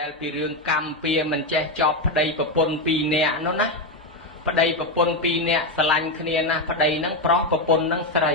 ដែលពីរឿងកម្មពៀមិនចេះចប់ប្តីប្រពន្ធពីរនាក់នោះណាប្តីប្រពន្ធពីរនាក់ស្រឡាញ់គ្នាណាប្តីហ្នឹងប្រុសប្រពន្ធហ្នឹងស្រី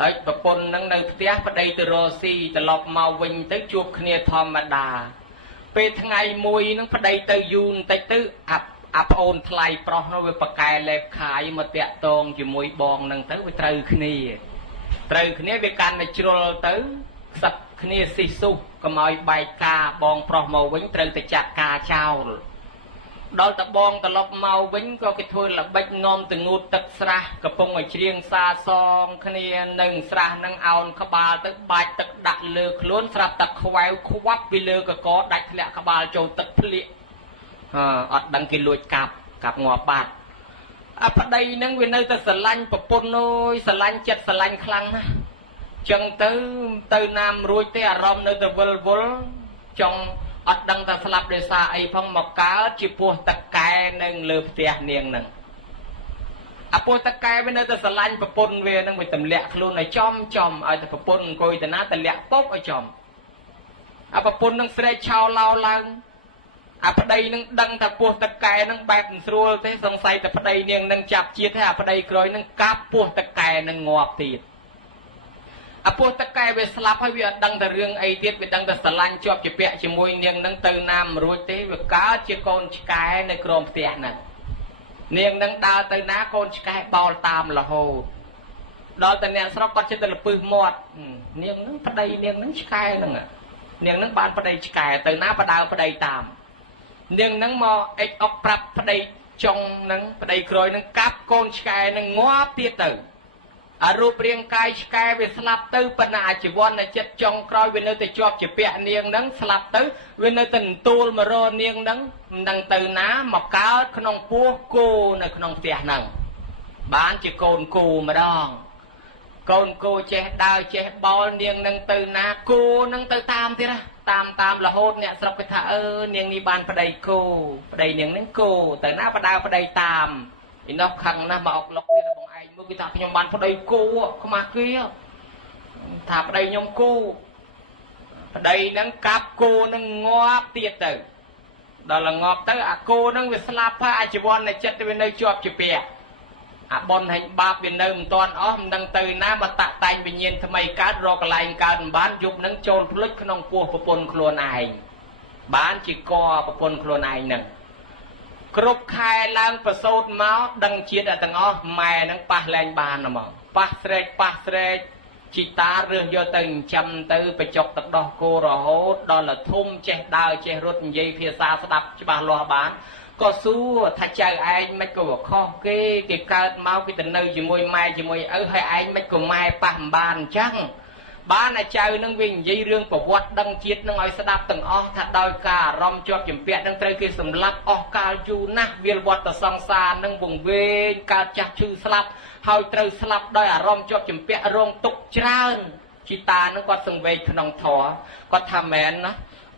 ហើយប្រពន្ធហ្នឹងនៅផ្ទះប្តីទៅរកស៊ីត្រឡប់មកវិញទៅជួបគ្នាធម្មតាពេលថ្ងៃមួយហ្នឹងប្តីទៅយូរបន្តិចទៅអាប្អូនថ្លៃប្រុសនោះវាប្រកែលេបខាយមកតាក់តងជាមួយបងហ្នឹងទៅវាត្រូវគ្នាវាកាន់តែជ្រុលទៅខ្សឹបគ្នាស៊ីស៊ុះកុំឲ្យបែកការបងប្រុសមកវិញត្រូវតែចាត់ការចោលដល់តបងត្រឡប់មកវិញក៏គេធ្វើល្បិចនាំទៅងូតទឹកស្រះកំពុងឲ្យច្រៀងសាសងគ្នានៅស្រះហ្នឹងអោនក្បាលទៅបាច់ទឹកដាក់លើខ្លួនស្រាប់តែខ្វែវខ្វាប់ពីលើកកដាច់ធ្លាក់ក្បាលចូលទឹកភ្លៀកអត់ដឹងគេលួចកាប់ងាប់បាត់អាប្តីហ្នឹងវានៅតែស្រឡាញ់ប្រពន្ធអើយស្រឡាញ់ចិត្តស្រឡាញ់ខ្លាំងណាស់ចឹងទៅណាមរួចទេអារម្មណ៍នៅតែវិលចង់អត់ដឹងថាស្លាប់ដោយសារអីផងមកកើតជាពោះតកែនៅលើផ្ទះនាងហ្នឹងអាពោះតកែវានៅតែស្រឡាញ់ប្រពន្ធវាហ្នឹងវាទម្លាក់ខ្លួនឲ្យចំឲ្យតែប្រពន្ធអង្គុយទៅណាទម្លាក់ពុកឲ្យចំអាប្រពន្ធហ្នឹងស្រែកឆោឡោឡើងអាប្តីនឹងដឹងថាពោះតកែនឹងបែបមិនស្រួលទេសង្ស័យតែប្តីនាងនឹងចាប់ជាតិហើយអាប្តីក្រោយនឹងកាប់ពោះតកែនឹងងាប់ទៀតអាពោះតកែវាស្លាប់ហើយវាអត់ដឹងតែរឿងអីទៀតវាដឹងតែស្រឡាញ់ជាប់ជាពាក់ជាមួយនាងនឹងទៅណាមិនរួចទេវាកើតជាកូនឆ្កែនៅក្រោមផ្ទះហ្នឹងនាងនឹងដើរទៅណាកូនឆ្កែបោលតាមរហូតដល់តែអ្នកស្រុកគាត់ចិត្តតែលពឹសមាត់នាងនឹងប្តីនាងនឹងឆ្កែហ្នឹងនាងនឹងបានប្តីឆ្កែទៅណាបដើប្តីតាមនាងនឹងមកអិចអុកប្រាប់ប្តីចុងនឹងប្តីក្រោយនឹងកាប់កូនឆ្កែនឹងងាប់ទៀតទៅអារូបរាងកាយឆ្កែវាស្លាប់ទៅប៉ុន្តែអាជីវ័ននៅចិត្តចុងក្រោយវានៅតែជាប់ជាពាក់នាងនឹងស្លាប់ទៅវានៅតែន្ទូលមករកនាងនឹងមិនដឹងទៅណាមកកើតក្នុងពោះគោនៅក្នុងផ្ទះហ្នឹងបានជាកូនគោម្ដងកូនគោចេះដើរចេះបោលនាងនឹងទៅណាគោនឹងទៅតាមទៀតណាតាមរហូតអ្នកស្រុកគេថានាងនេះបានប្តីគោប្តីនាងនឹងគោទៅណាបដើប្តីតាមឯនោះខឹងណាស់មកអុកលុកទៀតបងឯងមើលគេថាខ្ញុំបានប្តីគោខ្មាស់គេថាប្តីខ្ញុំគោប្តីនឹងកាប់គោនឹងងាប់ទៀតទៅដល់ងាប់ទៅអាគោនឹងវាស្លាប់ហើយអាជីវ័ននៃចិត្តវានៅជាប់ជាពាក់អាប៉ុនហែងបាបវានៅមិនទាន់អស់មិនដឹងទៅណាមកតាក់តែងវិញ្ញាណថ្មីកើតរកកន្លែងកើតមិនបានយប់នឹងចូលភ្លុចក្នុងពោះប្រពន្ធខ្លួនឯងបានជាកប្រពន្ធខ្លួនឯងនឹងគ្រប់ខែឡើងប្រសូតមកដឹងជាតិទាំងអស់ម៉ែនឹងប៉ះលែងបានហ្មងប៉ះស្រែកជីតារើសយកទៅចិញ្ចឹមទៅបញ្ចុកទឹកដោះគោរហូតដល់ធំចេះដើរចេះរត់និយាយភាសាស្ដាប់ច្បាស់លាស់បានក៏សួរថាចៅឯងមិនក៏ខុសគេកើតមកពីទៅនៅជាមួយម៉ែជាមួយឪហើយឯងមិនក៏ម៉ែប៉ះមិនបានអញ្ចឹងបានតែចៅនឹងវានិយាយរឿងប្រវត្តិដឹងជាតិនឹងឲ្យស្ដាប់ទាំងអស់ថាដោយការអារម្មណ៍ជាប់ជំពាក់នឹងត្រូវគេសម្លាប់អស់កាលយូរណាស់វាលវត្តសង្សារនឹងវង្វេងកើតចាស់ឈឺស្លាប់ហើយត្រូវស្លាប់ដោយអារម្មណ៍ជាប់ជំពាក់រងទុក្ខច្រើនជីតានឹងគាត់សង្វេគក្នុងធម៌គាត់ថាមែនណា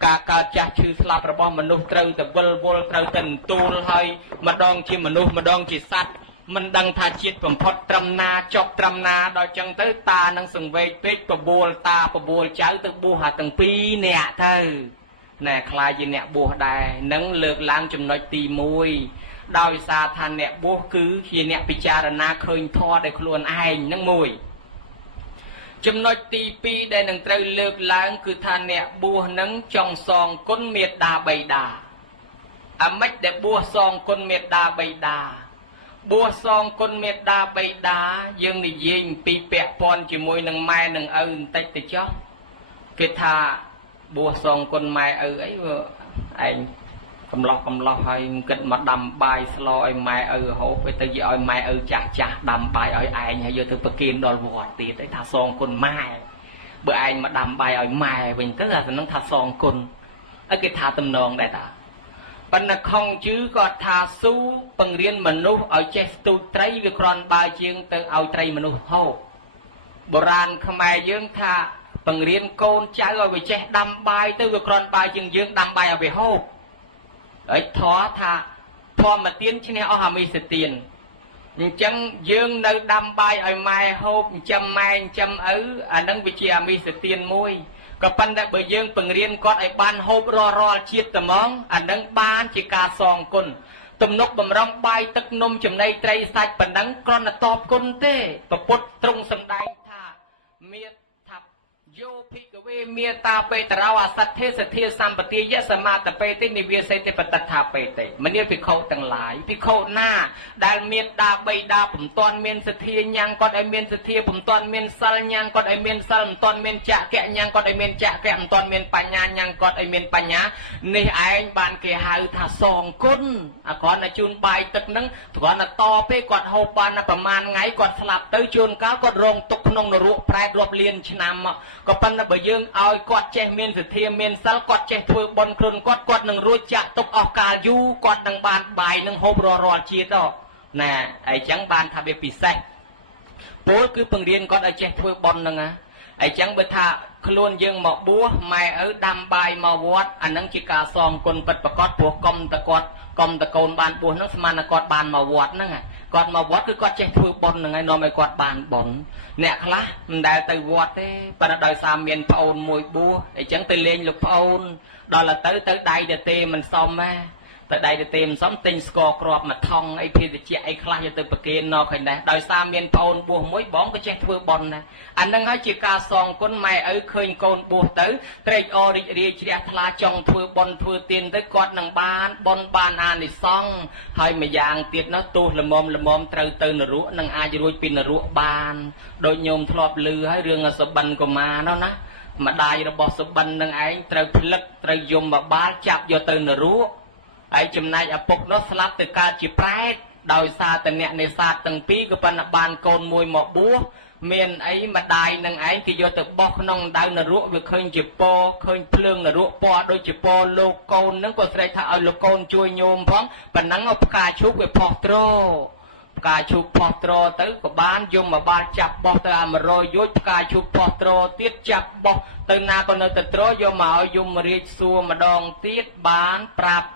ការកើតចាស់ឈឺស្លាប់របស់មនុស្សត្រូវតែវិលវល់ត្រូវតែន្ទូលហើយម្ដងជាមនុស្សម្ដងជាសត្វមិនដឹងថាជាតិបំផុតត្រឹមណាចប់ត្រឹមណាដល់ចឹងទៅតានឹងសង្វេគពេកបបួលតាបបួលចៅទៅបួសអាទាំងពីរនាក់ទៅណែខ្លាចជាអ្នកបួសដែរនឹងលើកឡើងចំណុចទី1ដោយសារថាអ្នកបួសគឺជាអ្នកពិចារណាឃើញធម៌ដោយខ្លួនឯងនឹងមួយចំណុចទី2ដែលនឹងត្រូវលើកឡើងគឺថាអ្នកបួសនឹងចង់សងគុណមេត្តាបិតាអាម៉េចដែលបួសសងគុណមេត្តាបិតាបួសសងគុណមេត្តាបិតាយើងនិយាយអំពីពាក់ព័ន្ធជាមួយនឹងម៉ែនឹងឪបន្តិចទៅចុះគេថាបួសសងគុណម៉ែឪអីឯងកំឡោះហើយគិតមកដាំបាយស្លឲ្យម៉ែឪហូបទៅយកឲ្យម៉ែឪចាស់ដាំបាយឲ្យឯងហើយយកទៅប្រគេនដល់វត្តទៀតឯងថាសងគុណម៉ែបើឯងមកដាំបាយឲ្យម៉ែវិញទៅអាហ្នឹងថាសងគុណហើយគេថាតំណងដែរតាបណ្ណខំជឺក៏ថាស៊ូបង្រៀនមនុស្សឲ្យចេះស្ទូចត្រីវាគ្រាន់បើជាងទៅឲ្យត្រីមនុស្សហូបបុរាណខ្មែរយើងថាបង្រៀនកូនចៅឲ្យវាចេះដាំបាយទៅវាគ្រាន់បើជាងយើងដាំបាយឲ្យវាហូបហើយធម៌ថាធម៌មកទៀនឈ្នះអស់អាមីសទៀនអញ្ចឹងយើងនៅដាំបាយឲ្យម៉ែហូបចិញ្ចឹមម៉ែចិញ្ចឹមឪអានឹងវាជាអាមីសទៀនមួយ ก็ปันแต่เบยื่งเปิงเรียนกอดไอ้บ้านโฮบรอชีดตะมองอันนั้นบ้านจิกาซองกุนตุ่มนกบำรองใบตึกนมจำในไตรสัจปันนังกรอนตอบกุนเต้ประปุตตรงสำได้ท่าเมียทับโยพิกเวเมียตาเปตราวสัตเทสเทสัมปติยะสมาตเปตินิเวียเสติปตถาเปติมันเนี่ยพิเขาต่างหลายพิเขาหน้าดาลเมียดาใบดาผมตอนเมียนสเทียยังกอดไอเมียนสเทียผมตอนเมียนสัลยังกอดไอเมียนสัลตอนเมียนจะแกะยังกอดไอเมียนจะแกะตอนเมียนปัญญายังกอดไอเมียนปัญญาในไอบานเกหาถ้าสองกุนก่อนจูนใบตึกนั้นก่อนต่อไปกอดโฮปานประมาณไงกอดสลับเตยจูนก้าวกอดรงตกนงนรุแปรรวบเลียนชนามก็ปันเบยื่งเอากอดเจเมียนสเทียเมียนสัลกอดเจถวยบนครุนกอดหนึ่งรู้จักตกออกกายูกอดหนึ่งบานใบหนึ่งโฮบรอชีตน่ะไอ้จังบานทำเป็นปีเสกโป้คือเพิ่งเรียนก่อนไอ้เจ้าถ้วยบอลนึงอ่ะไอ้จังเบท่าขลุ่นยังหมอกบัวไม่ดำใบมาวัดอันนั้นจิกาซองคนปัดประกอบพวกกอมตะกอดกอมตะโกนบานบัวนั่งสมานกอดบานมาวัดนั่งไงกอดมาวัดคือกอดเจ้าถ้วยบอลนึงไงนอนไม่กอดบานบอลเนี่ยคละมันได้แต่วัดเต้ปนดอยสามเมียนพอนมวยบัวไอ้จังตีเลงลูกพอนดอลละเตอได้เดเตมันซ้อมแม่แต่ได้เต็มซ้ำติงสกอร์กรอบมาทองไอพีเจียไอคลาจะตื่นประเกนนอใครได้โดยสามเมียนพอนบัวมวยบ้องก็แจ้งทัวบอลนะอันนั้นให้จิกาซองคนใหม่เคยโกนบัวตื้อเตรอริเรียเจียทลาจงทัวบอลทัวเตียนได้กอดหนังบานบอลบานอานิซองให้มายางเตียนนะตูละมอมเตรเตอร์นรุหนังอาจรุยปินนรุบานโดยโยมทลอบลือให้เรื่องสบันก็มาเนาะนะมาได้ระบบสบันหนังไอเตรพลึกเตรยมบาจับโยเตอร์นรุไอ้จำนายอปกนสลับแต่การจีบแปรโดยซาแต่เนี่ยในซาตั้งปีก็เป็นบานโกนมวยหมอกบัวเมียนไอ้มาได้นังไอ้ที่โยตบอกน้องดาวนรุไปเคยจีบปอเคยเพลิงนรุปอโดยจีบปอโลโกนนั่งก็ใส่ถ้าเอาโลโกนช่วยโยมพร้อมปนังเอาปากาชุบไปพอกโตรกาชุบพอกโตรตื้อกับบ้านโยมมาบ้านจับบอกแต่อามรอยยุดกาชุบพอกโตรเตี้ยจับบอกตื่นนาก็นแต่โตรโยมมาเอาโยมเรียกซัวมาดองเตี้ยบ้านปรับ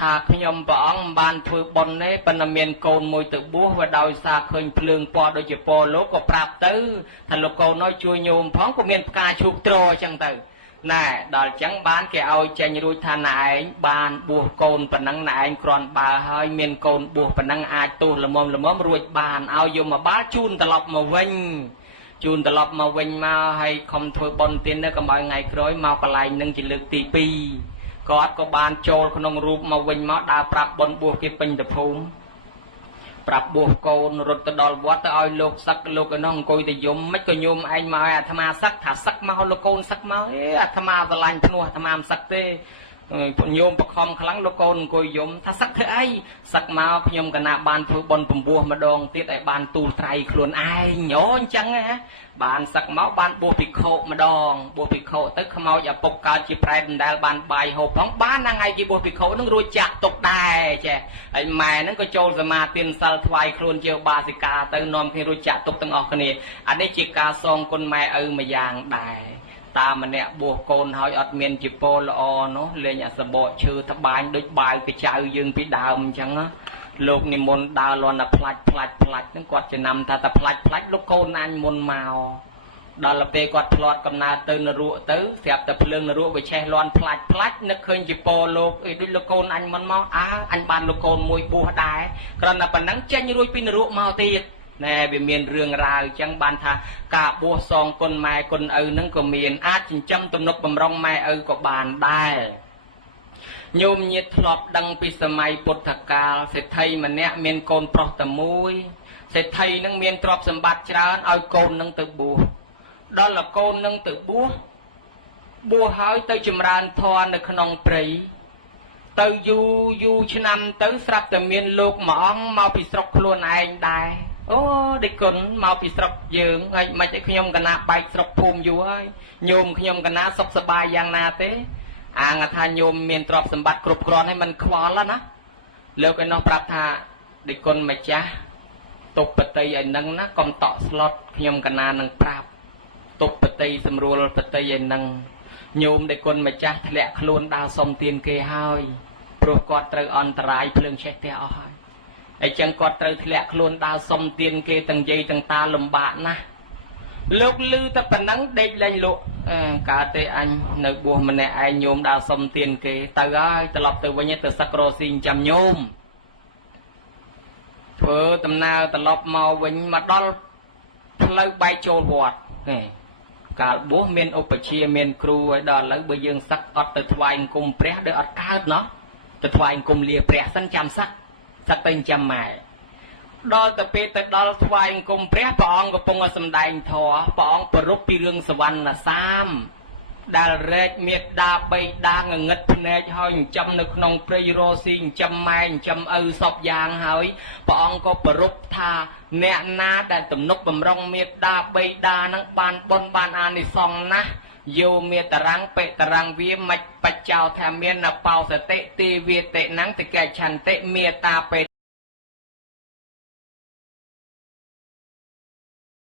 ถ้าขยมปองบานถือบอลนี้เป็นเมียนโกนมวยตึกบัวว่าดาวซาเคยเพลิงปอโดยเฉพาะโลกก็ปราบตื้อถ้าโลกโกน้อยช่วยโยมพ้องก็เมียนกาชุกโตรจังตื้อน่ะดาวจังบ้านแกเอาใจรุ่ยทานายบานบัวโกนปนังนายกรอนบาให้เมียนโกนบัวปนังอาตูละมอมรวยบานเอาโยมมาบ้าจูนตลบมาวิ่งจูนตลบมาวิ่งมาให้คอมถือบอลเตียนเนี่ยก็มาไงคร้อยมากระไรนึงจะเลือกตีปีกอดก็บานโจลขนมรูปมาวิ่งมาดาปรับบนบัวกิเป็นตะพูมปรับบัวโกนรถตะดอลวัดตะออยโลกสักโลกน้องกุยตะยมไม่ก็ยมไอ้มาธรรมาสักถ้าสักมาโลโกนสักมาธรรมาตะลันพนัวธรรมาสักเตโยมประคอมครั้งโลโกนกุยยมถ้าสักเธอไอ้สักมาพยมกันนาบานถือบนปุ่มบัวมาดองตีไอ้บานตูไตรครวนไอ้โยนจังฮะบานสักเมาบานบัวปิโคมาดองบัวปิโคตึกขมเอาอย่าปกการจีแปรนได้บานใบหกของบ้านนางไงจีบัวปิโคนึกรู้จักตกได้ใช่ไอ้แม่นั่นก็โจลสมาเตียนสัลทวายครวนเจียวบาสิกาเติมนอมเพียรู้จักตกตั้งออกกันนี่อันนี้จีกาซองคนแม่มายางได้ตามันเนี่ยบัวโกนหอยอัดเมียนจีโปลอเนาะเลยเนี่ยสบอชื่อทบายโดยบายไปเจ้ายืนไปดาวมันจังนะโลกนิมนต์ดาวลอนพลัดนั่งกอดจะนำถ้าพลัดลูกโกนนั่นมนเมาดาวละเปกอดพลอดกำนาเตินรัวตื้อเสียบแต่เพลิงรัวไปแช่ลอนพลัดนึกเคยจีโปโลกไอ้ด้วยลูกโกนอันมันเมาอันบานลูกโกนมวยบัวได้กระนั้นปนังเจนรุ่ยปีนรัวเมาตีแน่เบียเมียนเรื่องราวจังบานทากาบัวซองคนไม้คนนั่งก็เมียนอาจินจำตุนกบำรองไม้ก็บานได้โยมเงียทลอบดังปีสมัยพุทธกาลเศรษฐีมันเนี่ยเมียนโกนปลอกตะมุยเศรษฐีนั่งเมียนตรอบสมบัติจราเอาโกนนั่งตือบัวดอลละโกนนั่งตือบัวหายเตยจมรานทอนในขนมปรีเตยยูชนำเตยสลับแต่เมียนโลกหมองมาพิศรกครัวไอ้ได้โอ้เด็กคนมาพิศรกยืงไอ้ไม่ใช่ขยมกันนาไปสรกภูมิอยู่ไอ้โยมขยมกันนาสบสบายอย่างนาเต้อ่างทานโยมเมียนตรอบสมบัติกรุบกรอนให้มันคลอนแล้วนะแล้วก็น้องปรับทาเด็กคนไม่จ้าตกปฏิไอ้นังนะกอมต่อสล็อตขยมกันนานังปรับตกปฏิสำรวจปฏิไอ้นังโยมเด็กคนไม่จ้าทะเลคลวนดาวสมเตียนเกยหายโปรกอดเตออันตรายเพลิงเช็ดเตะอ้อยไอ้จังกอดเตอทะเลคลวนดาวสมเตียนเกตั้งใจตั้งตาลำบากนะ លោកលឺតែប៉ុណ្ណឹងដេកលេងលក់កើតទេអញនៅបួសម្នាក់ឯងញោមដើរសុំទានគេទៅហើយត្រឡប់ទៅវិញទៅសឹករស់ស៊ីចាំញោមធ្វើដំណើរត្រឡប់មកវិញមកដល់ផ្លូវបែកចូលវត្តកាលបួសមានឧបជាមានគ្រូឲ្យដល់ឥឡូវបើយើងសឹកអត់ទៅថ្វាយអង្គមព្រះដូចអត់កើតណោះទៅថ្វាយអង្គមលាព្រះសិនចាំសឹកទៅចាំម៉ែដល់ទៅពេលទៅដល់ថ្វាយអង្គមព្រះព្រះអង្គកំពុងសម្ដែងធម៌ព្រះអង្គប្រពពីរឿងសវណ្ណសាមដែលរែកមេត្តាបៃតាងងឹតភ្នែកហើយចិញ្ចឹមនៅក្នុងព្រៃរស់ស៊ីចិញ្ចឹមម៉ែចិញ្ចឹមឪសពយ៉ាងហើយព្រះអង្គក៏ប្រពថាអ្នកណាដែលទំនុកបំរុងមេត្តាបៃតានឹងបានបុណ្យបានអានិសង្សណាស់យោមេតរាំងបេតរាំងវាមិនបច្ចោថាមានបោសតិទេវាតិណੰតិកេឆន្តិមេត្តាបេ